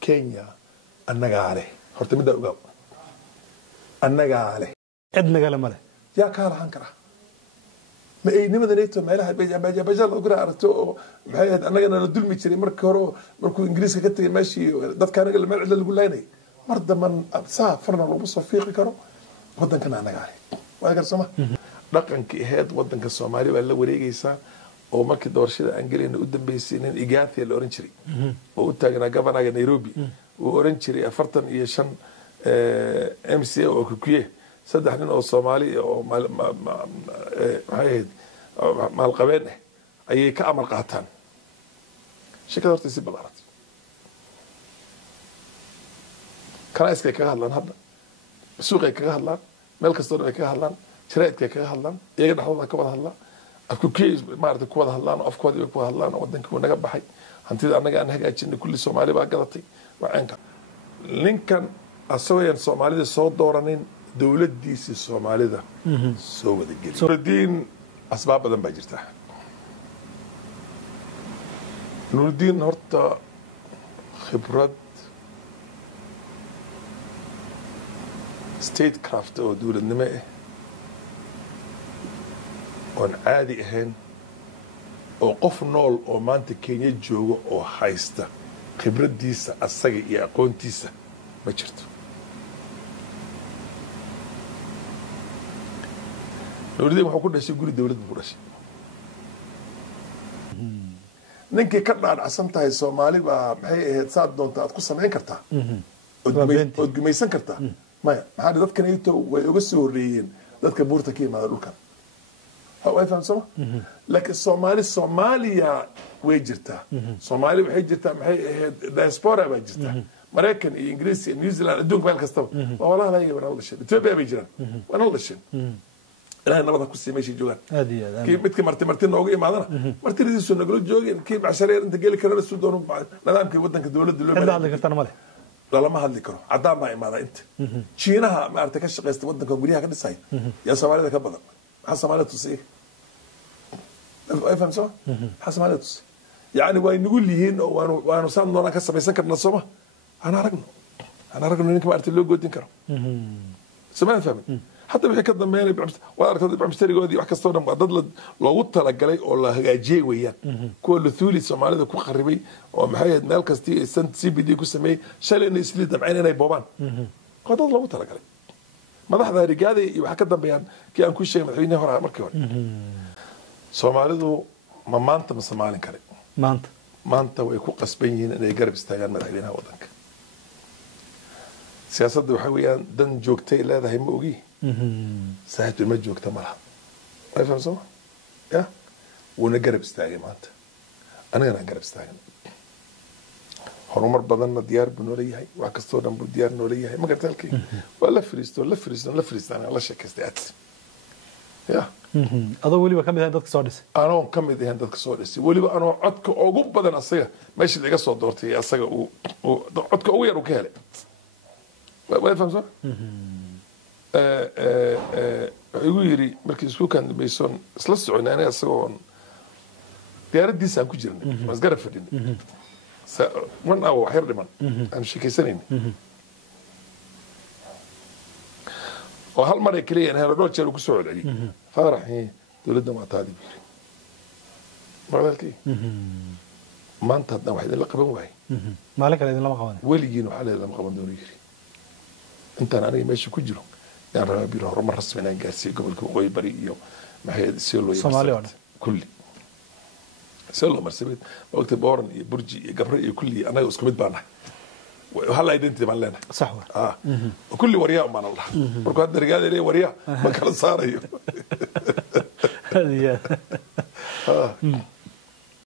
كينيا النجارة هرت مدة أوجا النجارة عندنا قال ماله يا كار هنكره ما أي نمد نيتو ما لها بيجا أقول أرتو محيط أنا جنا ندل ميتري مركورو مركو إنجليزي كتير ماشي ده كان اللي ما اللي يقول لنا مرد من ساعة فرنا لو بص فيق كرو ودن كنا النجارة وأقول سما رقم كهاد ودن كالصومالي ولا وريجيسا oo markii doorashada aan galayna u dambeysayeen Igathia la oran jiray oo u taagnaa governorka Nairobi oo oran jiray 45 MCA oo ku kuye saddex nin oo Soomaali oo maal qabeen ayay ka amar qaataan shirkada horta si balaarat kana iska ka hadlaan hadda suuqa ka hadlaan meel kasta oo ka hadlaan shirkadka ka hadlaan iyaga dhaxdooda ka wada hadlaan أكوكي ما أعرف كواد هاللان أفكار كواد هاللان ودن كون نجاب بحي هنتي أنا جا أنا هاجين كل الصومالي بقى قلتي وعنك لينكن أسوي الصومالي ده صوت دورانين دولة ديس الصومالي ده سوى ذي الجيل الدين أسباب بدن بجرتها نور الدين هرتا خبرات ستيت كرافت أو دولة النمائي oon caadi ahayn oo qof nool oo maanta Kenya joogo oo haysta khibradiisa asaga iyo aqoontiisa ma jirto dowladda wuxuu ku dhashay guri dowladda ku dhashay ninkii ka dhaadhacsan tahay Soomaali baa maxay ahayd saad doonta aad ku sameyn kartaa oo gumaysan kartaa maya maxaa dadkan ay way uga soo horeeyeen dadka buurta ka yimaada dhulkan هو أفهم سما لكن Soomaaliya way jirtaa Soomaali waxay jirtaa maxay ahayd diaspora bay jirtaa Mareykan iyo Ingiriis iyo New Zealand adduunka meel kasta walaalaha laga wada dhashay Ethiopia bay jiraan wana dhashay ilaahay nabada ku siimay joogan kii midkii marti noogu imaadana martidiisu nagala joogeen kii bashareer inta gali karana soo doono nidaamkii wadanka dawladda loo baahan kartaan male lama hadli karo cadaan baa imaada inta Shiinaha ma arta ka shaqeysta wadanka guriyaha ka dhisay ya Soomaalida ka badan حسب تصير افهم سوا حسب تصير يعني وين نقول لي هنا وانا صار انا كسب يسكر نصومه انا رجل انك ما ارتلو جود انكر سمعنا فهم حتى بحكي الضماني وارك بمشتري جودي wax kasto dhan dad loogu tala galay oo la hagaajiyay weeyaan kuwa luthuli Soomaalida ku qaribay oo maxay meel kastii CBD ku sameeyay shalayna isli dabceen inay boobaan qodad loogu tala galay madaxda rigaada iyo waxa ka dambeeyaan kii aan ku sheegay madaxweynaha hore markii hore Soomaalidu ma maanta ma Soomaali kale maanta way ku qasban yihiin inay garab istaagaan madaxweynaha wadanka siyaasadda waxa weeyaan dan joogtay leedahay ma ogi saaxiibtu ma joogta malaha ay fahamsan ya wana garab istaagay maanta anigana garab istaagay horumar badanna diyaar buu noo leeyahay wax kastoo dhan buu diyaar noo leeyahay ma gartaa halkii waa la fariistaan la sheekaystay aad ya adoo waliba kamid ahayn dadka soo dhisay anoo kamid ahayn dadka soo dhisay waliba anoo codka ugu badan asaga meesha laga soo doortay asaga uu codka ugu yar uu ka helay waa fahamsan igu yiri markii isku kan bayson isla soconay aniga asagoo diyaaradiisa aan ku jirnay masgarab fadhinay one hour waxyar dhiman aan sheekaysanayna oo hal mar ay kaliya in helo dhowr jeer ku soo celceliyay faraxii dowladda ma taadi biiri maralkii maanta hadda wax idin la qaban waayay maalin kale idin lama qaban weligiin waxa la lama qaban doono yiri intaan aniga meesha ku jiro yaan rabaa biiro horumar rasmi ah gaarsiin gobolka Waqooyi Bari iyo maxay si loo Soomaaliya kulli سلو مرسبيت وقت بورن برجي قبري كل أنا أسكمت بانه وهلا يدنتي من لنا صح وكل ورياء من الله بركو هذا الرجال اللي ورياء ما كان صار